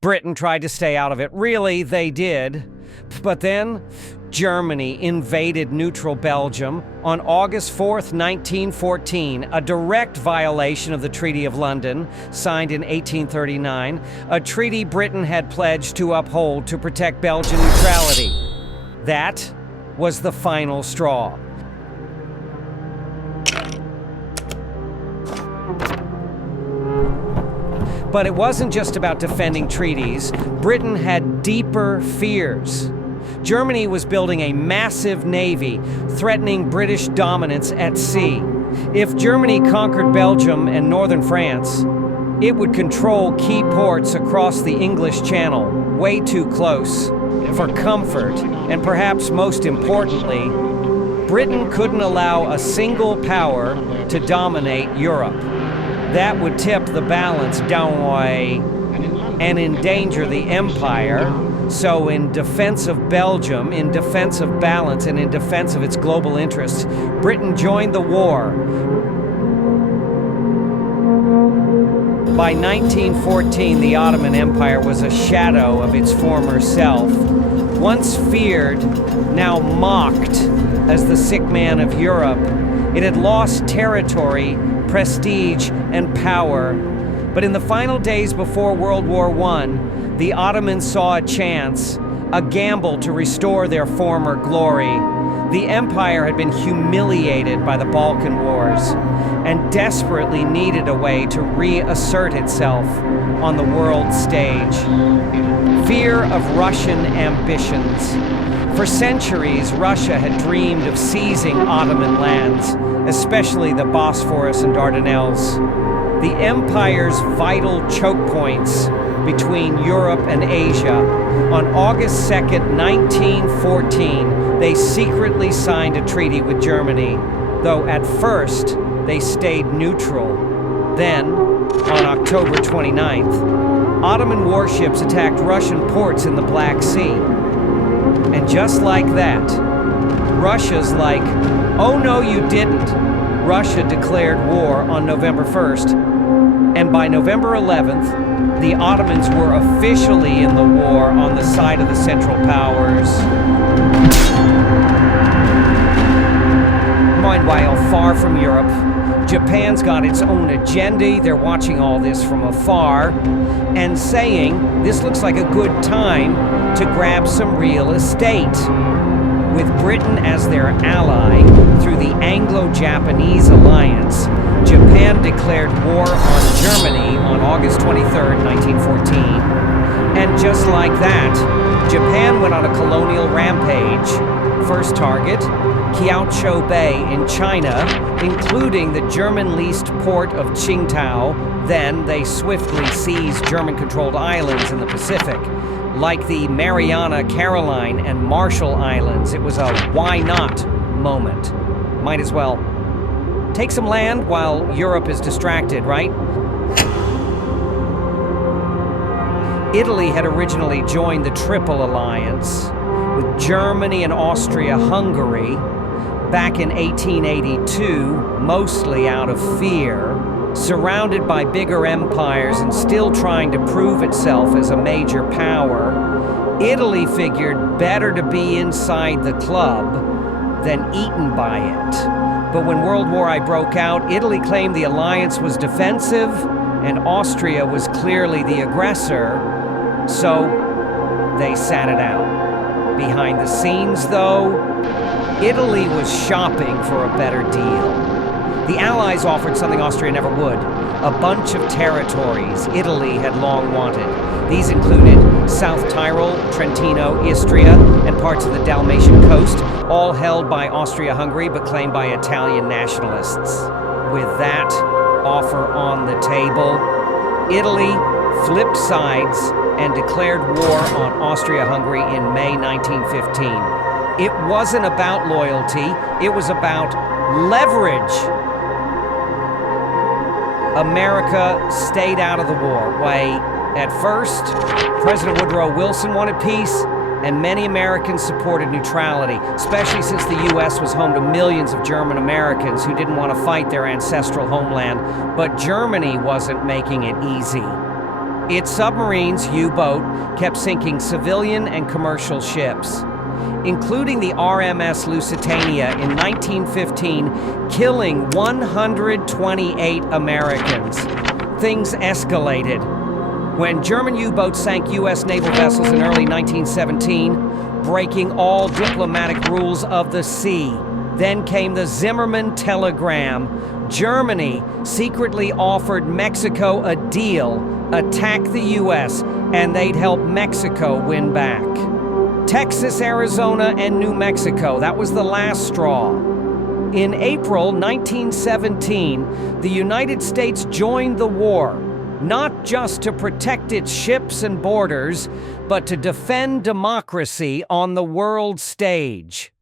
Britain tried to stay out of it. Really, they did. But then Germany invaded neutral Belgium on August 4th, 1914, a direct violation of the Treaty of London, signed in 1839, a treaty Britain had pledged to uphold to protect Belgian neutrality. That was the final straw. But it wasn't just about defending treaties. Britain had deeper fears. Germany was building a massive navy, threatening British dominance at sea. If Germany conquered Belgium and northern France, it would control key ports across the English Channel, way too close for comfort, and perhaps most importantly, Britain couldn't allow a single power to dominate Europe. That would tip the balance downway and endanger the empire. So in defense of Belgium, in defense of balance, and in defense of its global interests, Britain joined the war. By 1914, the Ottoman Empire was a shadow of its former self. Once feared, now mocked as the sick man of Europe, it had lost territory, prestige, and power. But in the final days before World War I, the Ottomans saw a chance, a gamble to restore their former glory. The empire had been humiliated by the Balkan Wars and desperately needed a way to reassert itself on the world stage. Fear of Russian ambitions. For centuries, Russia had dreamed of seizing Ottoman lands, especially the Bosphorus and Dardanelles. The empire's vital choke points between Europe and Asia. On August 2nd, 1914, they secretly signed a treaty with Germany, though at first they stayed neutral. Then, on October 29th, Ottoman warships attacked Russian ports in the Black Sea. And just like that, Russia's like, "Oh no, you didn't." Russia declared war on November 1st, and by November 11th, the Ottomans were officially in the war on the side of the Central Powers. Meanwhile, far from Europe, Japan's got its own agenda. They're watching all this from afar and saying this looks like a good time to grab some real estate. With Britain as their ally through the Anglo-Japanese alliance, Japan declared war on Germany on August 23rd, 1914. And just like that, Japan went on a colonial rampage. First target, Kiaocho Bay in China, including the German-leased port of Qingdao. Then they swiftly seized German-controlled islands in the Pacific, like the Mariana, Caroline, and Marshall Islands. It was a why not moment. Might as well take some land while Europe is distracted, right? Italy had originally joined the Triple Alliance with Germany and Austria-Hungary back in 1882, mostly out of fear. Surrounded by bigger empires and still trying to prove itself as a major power, Italy figured better to be inside the club than eaten by it. But when World War I broke out, Italy claimed the alliance was defensive and Austria was clearly the aggressor, so they sat it out. Behind the scenes, though, Italy was shopping for a better deal. The Allies offered something Austria never would, a bunch of territories Italy had long wanted. These included South Tyrol, Trentino, Istria, and parts of the Dalmatian coast, all held by Austria-Hungary but claimed by Italian nationalists. With that offer on the table, Italy flipped sides and declared war on Austria-Hungary in May 1915. It wasn't about loyalty, it was about leverage. America stayed out of the war. Why, at first, President Woodrow Wilson wanted peace, and many Americans supported neutrality, especially since the U.S. was home to millions of German Americans who didn't want to fight their ancestral homeland. But Germany wasn't making it easy. Its submarines, U-boat, kept sinking civilian and commercial ships, including the RMS Lusitania in 1915, killing 128 Americans. Things escalated when German U-boats sank U.S. naval vessels in early 1917, breaking all diplomatic rules of the sea. Then came the Zimmermann telegram. Germany secretly offered Mexico a deal: attack the U.S., and they'd help Mexico win back. Texas, Arizona, and New Mexico, that was the last straw. In April 1917, the United States joined the war, not just to protect its ships and borders, but to defend democracy on the world stage.